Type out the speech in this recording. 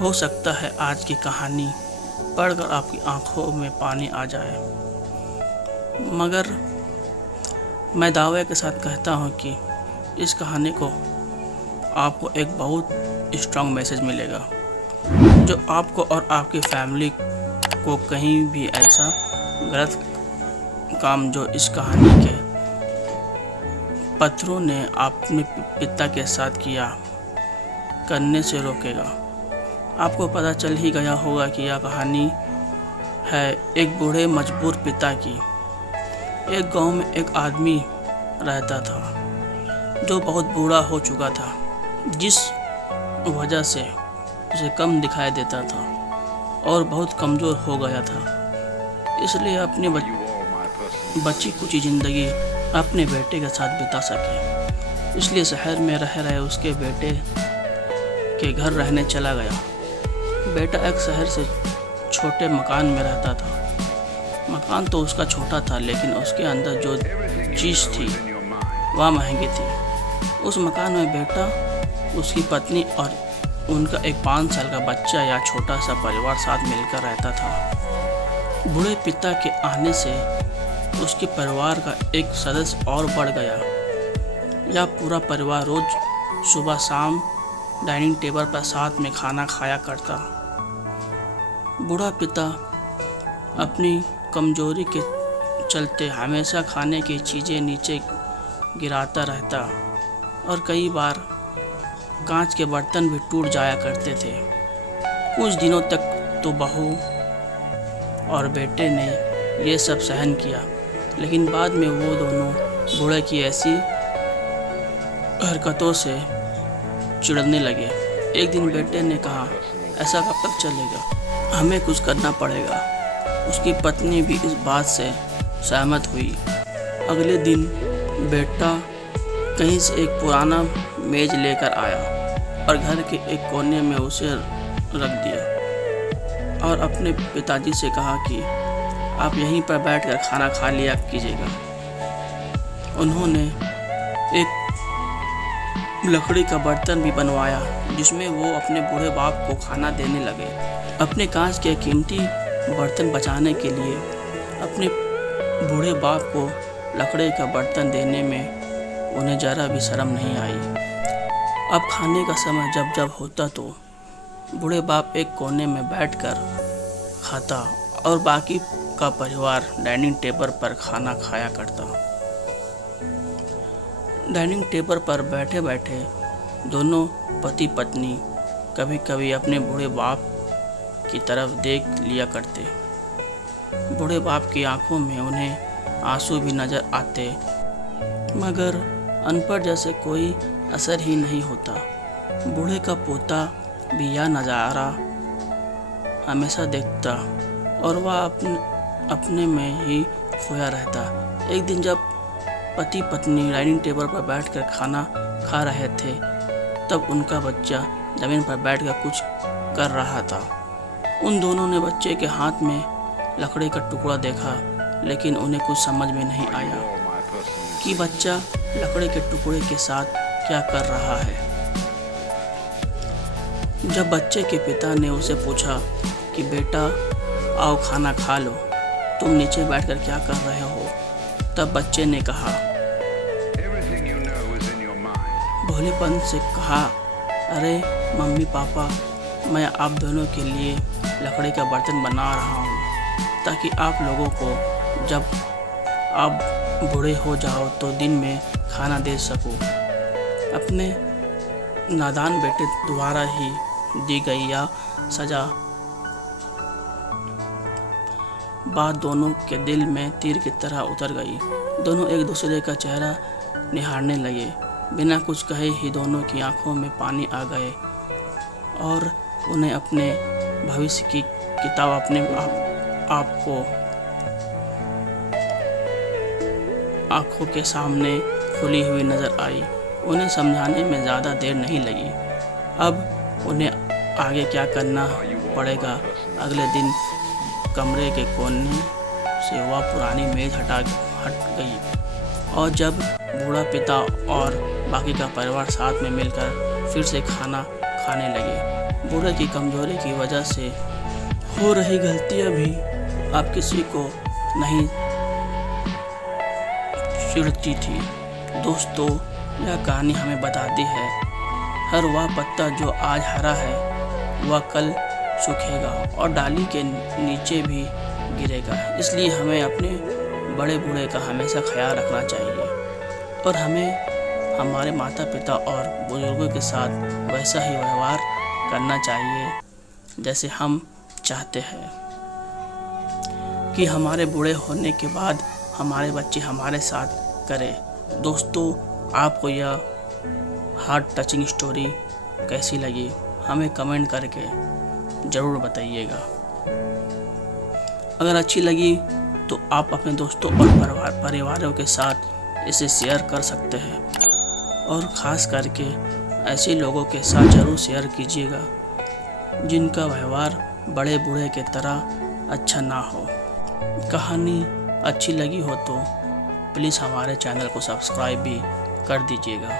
हो सकता है आज की कहानी पढ़कर आपकी आंखों में पानी आ जाए, मगर मैं दावे के साथ कहता हूँ कि इस कहानी को आपको एक बहुत स्ट्रॉन्ग मैसेज मिलेगा जो आपको और आपकी फैमिली को कहीं भी ऐसा गलत काम जो इस कहानी के पत्थरों ने अपने पिता के साथ किया करने से रोकेगा। आपको पता चल ही गया होगा कि यह कहानी है एक बूढ़े मजबूर पिता की। एक गांव में एक आदमी रहता था जो बहुत बूढ़ा हो चुका था, जिस वजह से उसे कम दिखाई देता था और बहुत कमज़ोर हो गया था। इसलिए अपनी बची कुची ज़िंदगी अपने बेटे के साथ बिता सके, इसलिए शहर में रह रहे उसके बेटे के घर रहने चला गया। बेटा एक शहर से छोटे मकान में रहता था। मकान तो उसका छोटा था, लेकिन उसके अंदर जो चीज़ थी वह महंगी थी। उस मकान में बेटा, उसकी पत्नी और उनका एक 5 साल का बच्चा या छोटा सा परिवार साथ मिलकर रहता था। बूढ़े पिता के आने से उसके परिवार का एक सदस्य और बढ़ गया। यह पूरा परिवार रोज सुबह शाम डाइनिंग टेबल पर साथ में खाना खाया करता। बूढ़ा पिता अपनी कमजोरी के चलते हमेशा खाने की चीज़ें नीचे गिराता रहता और कई बार कांच के बर्तन भी टूट जाया करते थे। कुछ दिनों तक तो बहू और बेटे ने ये सब सहन किया, लेकिन बाद में वो दोनों बूढ़े की ऐसी हरकतों से चिढ़ने लगे। एक दिन बेटे ने कहा, ऐसा कब तक चलेगा, हमें कुछ करना पड़ेगा। उसकी पत्नी भी इस बात से सहमत हुई। अगले दिन बेटा कहीं से एक पुराना मेज लेकर आया और घर के एक कोने में उसे रख दिया और अपने पिताजी से कहा कि आप यहीं पर बैठकर खाना खा लिया कीजिएगा। उन्होंने एक लकड़ी का बर्तन भी बनवाया जिसमें वो अपने बूढ़े बाप को खाना देने लगे। अपने कांच के कीमती बर्तन बचाने के लिए अपने बूढ़े बाप को लकड़ी का बर्तन देने में उन्हें ज़रा भी शर्म नहीं आई। अब खाने का समय जब जब होता तो बूढ़े बाप एक कोने में बैठकर खाता और बाकी का परिवार डाइनिंग टेबल पर खाना खाया करता। डाइनिंग टेबल पर बैठे बैठे दोनों पति पत्नी कभी कभी अपने बूढ़े बाप की तरफ देख लिया करते। बूढ़े बाप की आंखों में उन्हें आंसू भी नजर आते, मगर अनपढ़ जैसे कोई असर ही नहीं होता। बूढ़े का पोता भी यह नज़ारा हमेशा देखता और वह अपने में ही खोया रहता। एक दिन जब पति पत्नी डाइनिंग टेबल पर बैठकर खाना खा रहे थे, तब उनका बच्चा ज़मीन पर बैठकर कुछ कर रहा था। उन दोनों ने बच्चे के हाथ में लकड़ी का टुकड़ा देखा, लेकिन उन्हें कुछ समझ में नहीं आया कि बच्चा लकड़ी के टुकड़े के साथ क्या कर रहा है। जब बच्चे के पिता ने उसे पूछा कि बेटा आओ खाना खा लो, तुम नीचे बैठकर क्या कर रहे हो, तब बच्चे ने कहा, भोलेपन से कहा, अरे मम्मी पापा, मैं आप दोनों के लिए लकड़ी का बर्तन बना रहा हूँ ताकि आप लोगों को जब आप बूढ़े हो जाओ तो दिन में खाना दे सकूँ। अपने नादान बेटे द्वारा ही दी गई यह सजा बात दोनों के दिल में तीर की तरह उतर गई। दोनों एक दूसरे का चेहरा निहारने लगे। बिना कुछ कहे ही दोनों की आंखों में पानी आ गए और उन्हें अपने भविष्य की किताब अपने आप को आंखों के सामने खुली हुई नजर आई। उन्हें समझाने में ज़्यादा देर नहीं लगी। अब उन्हें आगे क्या करना पड़ेगा। अगले दिन कमरे के कोने से वह पुरानी मेज हट गई और जब बूढ़ा पिता और बाकी का परिवार साथ में मिलकर फिर से खाना खाने लगे। बूढ़े की कमजोरी की वजह से हो रही गलतियां भी आप किसी को नहीं चिढ़ती थी। दोस्तों, यह कहानी हमें बताती है हर वह पत्ता जो आज हरा है वह कल सूखेगा और डाली के नीचे भी गिरेगा। इसलिए हमें अपने बड़े बूढ़े का हमेशा ख्याल रखना चाहिए और हमें हमारे माता पिता और बुजुर्गों के साथ वैसा ही व्यवहार करना चाहिए जैसे हम चाहते हैं कि हमारे बूढ़े होने के बाद हमारे बच्चे हमारे साथ करें। दोस्तों, आपको यह हार्ट टचिंग स्टोरी कैसी लगी हमें कमेंट करके ज़रूर बताइएगा। अगर अच्छी लगी तो आप अपने दोस्तों और परिवारों के साथ इसे शेयर कर सकते हैं और ख़ास करके ऐसे लोगों के साथ ज़रूर शेयर कीजिएगा जिनका व्यवहार बड़े बूढ़े के तरह अच्छा ना हो। कहानी अच्छी लगी हो तो प्लीज़ हमारे चैनल को सब्सक्राइब भी कर दीजिएगा।